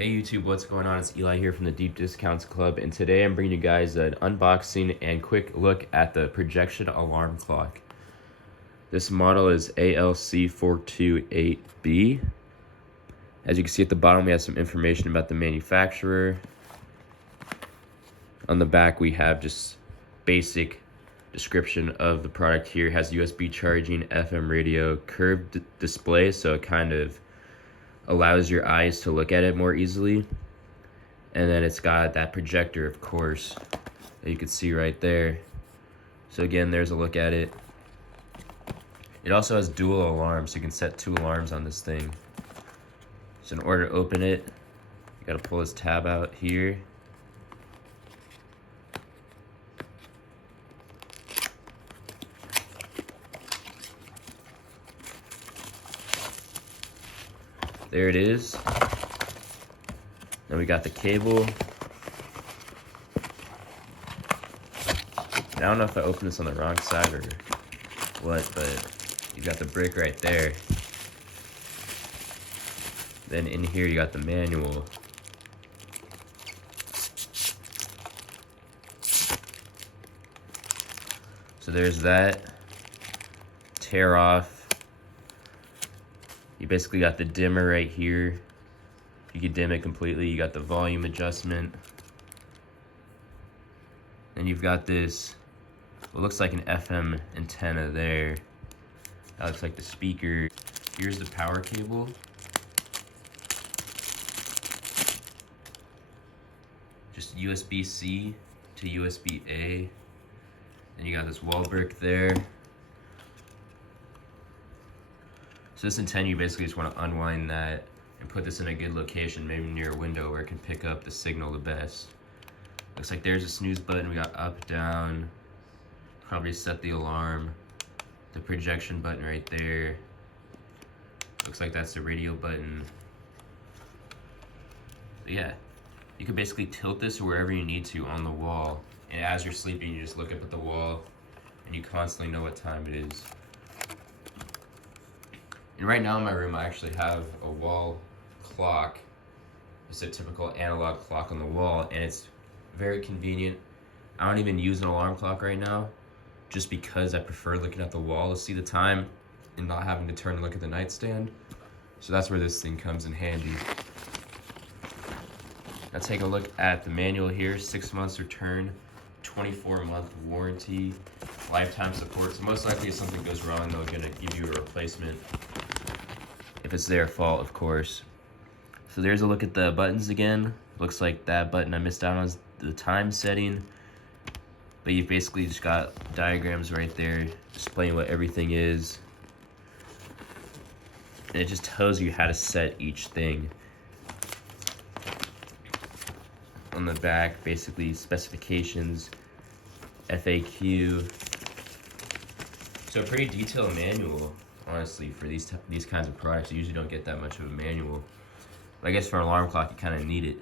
Hey YouTube, what's going on? It's Eli here from the Deep Discounts Club, and today I'm bringing you guys an unboxing and quick look at the projection alarm clock. This model is ALC428B. As you can see at the bottom, we have some information about the manufacturer. On the back, we have just basic description of the product here. It has USB charging, FM radio, curved display, so it kind of allows your eyes to look at it more easily. And then it's got that projector, of course, that you can see right there. So again, there's a look at it. It also has dual alarms, so you can set 2 alarms on this thing. So in order to open it, you gotta pull this tab out here. There it is. Then we got the cable. I don't know if I opened this on the wrong side or what, but you got the brick right there. Then in here you got the manual. So there's that. Tear off. You basically got the dimmer right here. You can dim it completely. You got the volume adjustment. And you've got this, what looks like an FM antenna there. That looks like the speaker. Here's the power cable. Just USB-C to USB-A. And you got this wall brick there. So this antenna, you basically just want to unwind that and put this in a good location, maybe near a window where it can pick up the signal the best. Looks like there's a snooze button. We got up, down, probably set the alarm. The projection button right there. Looks like that's the radio button. But yeah, you can basically tilt this wherever you need to on the wall. And as you're sleeping, you just look up at the wall and you constantly know what time it is. And right now in my room, I actually have a wall clock. It's a typical analog clock on the wall, and it's very convenient. I don't even use an alarm clock right now, just because I prefer looking at the wall to see the time and not having to turn and look at the nightstand. So that's where this thing comes in handy. Now take a look at the manual here, 6 months return, 24-month warranty, lifetime support. So most likely if something goes wrong, they're gonna give you a replacement. If it's their fault, of course. So there's a look at the buttons again. Looks like that button I missed out on is the time setting. But you've basically just got diagrams right there displaying what everything is. And it just tells you how to set each thing. On the back, basically specifications, FAQ. So a pretty detailed manual. Honestly, for these kinds of products, you usually don't get that much of a manual. But I guess for an alarm clock, you kind of need it.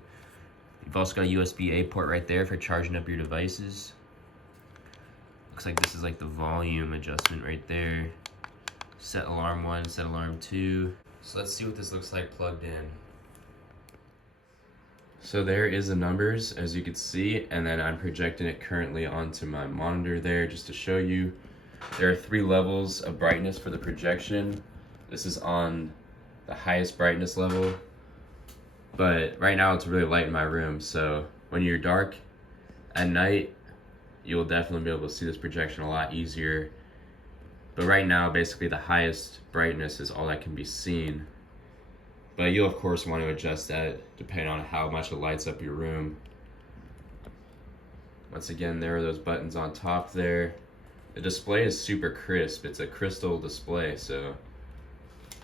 You've also got a USB-A port right there for charging up your devices. Looks like this is like the volume adjustment right there. Set alarm 1, set alarm 2. So let's see what this looks like plugged in. So there is the numbers, as you can see, and then I'm projecting it currently onto my monitor there just to show you. There are 3 levels of brightness for the projection. This is on the highest brightness level, but right now it's really light in my room, so when you're dark at night, you'll definitely be able to see this projection a lot easier. But right now, basically the highest brightness is all that can be seen. But you'll of course want to adjust that depending on how much it lights up your room. Once again, there are those buttons on top there. The display is super crisp. It's a crystal display, so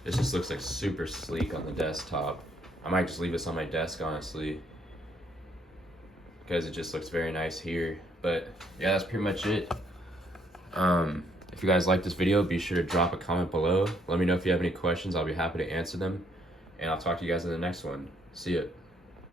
this just looks like super sleek on the desktop. I might just leave this on my desk, honestly, because it just looks very nice here. But yeah, that's pretty much it. If you guys like this video, be sure to drop a comment below. Let me know if you have any questions. I'll be happy to answer them. And I'll talk to you guys in the next one. See ya.